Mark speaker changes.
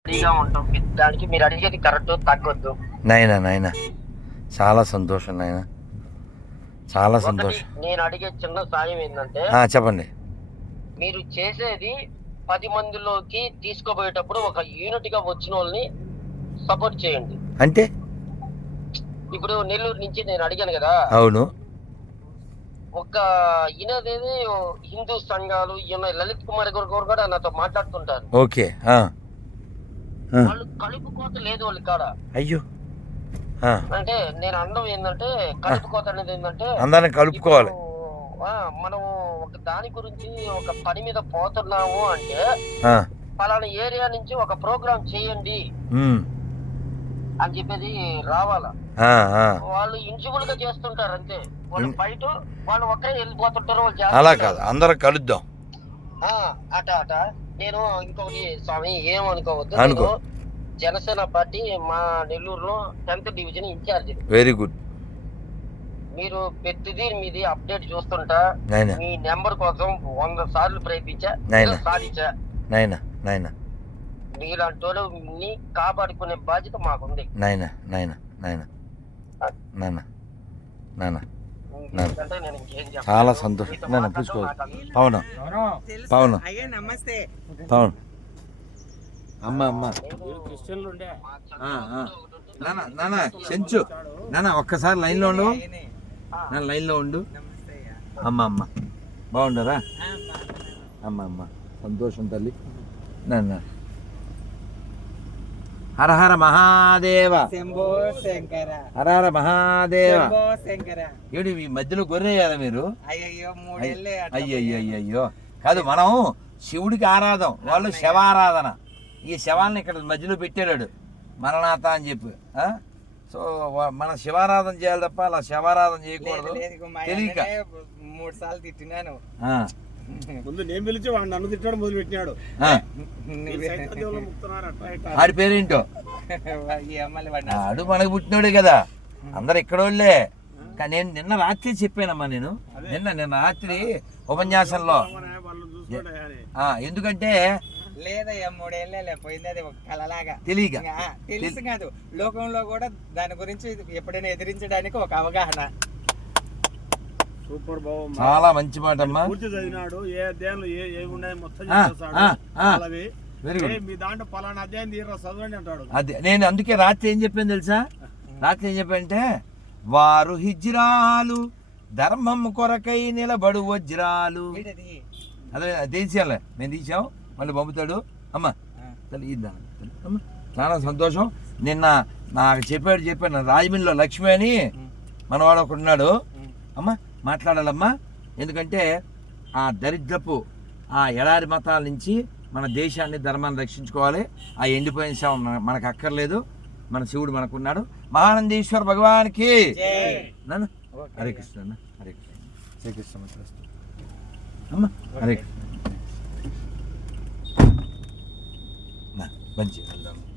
Speaker 1: ఫ్రీగా ఉంటాం. దానికి మీరు అడిగేది కరెక్ట్, తగ్గొద్దు.
Speaker 2: నాయనా చాలా సంతోషం నాయన, చాలా సంతోషం.
Speaker 1: నేను అడిగే చిన్న సాయం ఏంటంటే,
Speaker 2: చెప్పండి.
Speaker 1: మీరు చేసేది 10 మందిలోకి తీసుకోబోయేటప్పుడు ఒక యూనిట్ గా వచ్చిన వాళ్ళని సపోర్ట్ చేయండి.
Speaker 2: అంటే
Speaker 1: ఇప్పుడు నెల్లూరు నుంచి నేను అడిగాను కదా.
Speaker 2: అవును.
Speaker 1: ఒక ఈయనదేది హిందూ సంఘాలు లలిత్ కుమార్ గారు కూడా నాతో మాట్లాడుతుంటారు.
Speaker 2: ఓకే.
Speaker 1: వాళ్ళు కలుపు కోత లేదు వాళ్ళ కాడ.
Speaker 2: అయ్యో.
Speaker 1: అంటే నేను అనడం ఏంటంటే, కలుపు కోత అనేది ఏంటంటే
Speaker 2: అందరిని కలుపుకోవాలి.
Speaker 1: మనం ఒక దాని గురించి ఒక పని మీద పోతున్నాము అంటే పలానా ఏరియా నుంచి ఒక ప్రోగ్రామ్ చేయండి అని చెప్పేది రావాలా. వాళ్ళు ఇంజిబుల్ గా చేస్తుంటారు అంతే. వాళ్ళు బయట వాళ్ళు ఒక్కరే వెళ్ళిపోతుంటారు.
Speaker 2: అలా కాదు, అందరం కలుద్దాం.
Speaker 1: అట నేను ఇంకొకటి స్వామి ఏమనుకోవద్దు, నేను జనసేన పార్టీ మా నెల్లూరులో 10th division incharge.
Speaker 2: Very good.
Speaker 1: మీరు ప్రతిదీ మీది అప్డేట్ చూస్తుంటా. మీ నెంబర్ కోసం 100 సార్లు ప్రయత్నించా, సాధించా. మీలాంటి వాళ్ళని కాపాడుకునే బాధ్యత మాకుంది.
Speaker 2: చాలా సంతోషం. పవన్ పవన్ పవన్ అమ్మ చెంచు ఒక్కసారి లైన్లో ఉండు. లైన్లో ఉండు. అమ్మ బాగుండరా? అమ్మ సంతోషం తల్లి. నాన్న హర హర మహాదేవ, హర మహాదేవ. ఏడు ఈ మధ్యలో గొర్రెయ్యారా మీరు? అయ్యయ్యో కాదు, మనం శివుడికి ఆరాధన, వాళ్ళు శవారాధన. ఈ శవాన్ని ఇక్కడ మధ్యలో పెట్టాడు మరణాత అని చెప్పి. సో మనం శివారాధన చేయాలి తప్ప అలా శవారాధన చేయకూడదు. తెలియక
Speaker 1: 3 సార్లు తిట్టినాను.
Speaker 3: ముందు నేను పిలిచి వాడు నన్ను తిట్టడం మొదలు పెట్టినాడు.
Speaker 2: ఆడి పేరేంటో? ఆడు మనకు పుట్టినోడే కదా, అందరు ఇక్కడోళ్ళే. నేను నిన్న రాత్రి చెప్పానమ్మా, నిన్న రాత్రి ఉపన్యాసంలో. ఎందుకంటే
Speaker 1: లేదయ్యా 3 ఏళ్ళే పోయింది, అది ఒక కలలాగా.
Speaker 2: తెలియక
Speaker 1: తెలుసు కాదు, లోకంలో కూడా దాని గురించి ఎప్పుడైనా ఎదిరించడానికి ఒక అవగాహన.
Speaker 3: సూపర్ బాబు,
Speaker 2: చాలా మంచి మాట అమ్మా.
Speaker 3: పూర్తి చదివినాడు. ఏ అధ్యాయంలో ఏమున్నాయి మొత్తం మీ దాంట్లో పలానా అధ్యాయం తీరా చదవండి అంటాడు.
Speaker 2: అదే నేను అందుకే రాత్రి ఏం చెప్పాను తెలుసా? రాత్రి ఏం చెప్పానంటే, వారు హిజ్రాలు ధర్మం కొరకై నిలబడు వజ్రాలు. అదే తీసేయాలి, మేము తీసాం, మళ్ళీ పంపుతాడు. అమ్మ తల్లి ఇద్దా. చాలా సంతోషం. నిన్న నాకు చెప్పాను రాజమండ్రిలో లక్ష్మి అని మనవాడు ఒకడు ఉన్నాడు. అమ్మ మాట్లాడాలమ్మా, ఎందుకంటే ఆ దరిద్రపు ఆ ఎడారి మతాల నుంచి మన దేశాన్ని, ధర్మాన్ని రక్షించుకోవాలి. ఆ ఎండిపోయిన శవం మనకు అక్కర్లేదు, మన శివుడు మనకున్నాడు. మహానందీశ్వర భగవానికి నన్ను హరే కృష్ణ అన్న, హరే కృష్ణ, శ్రీకృష్ణ అమ్మ, హరే కృష్ణ. మంచి వెళ్దాం.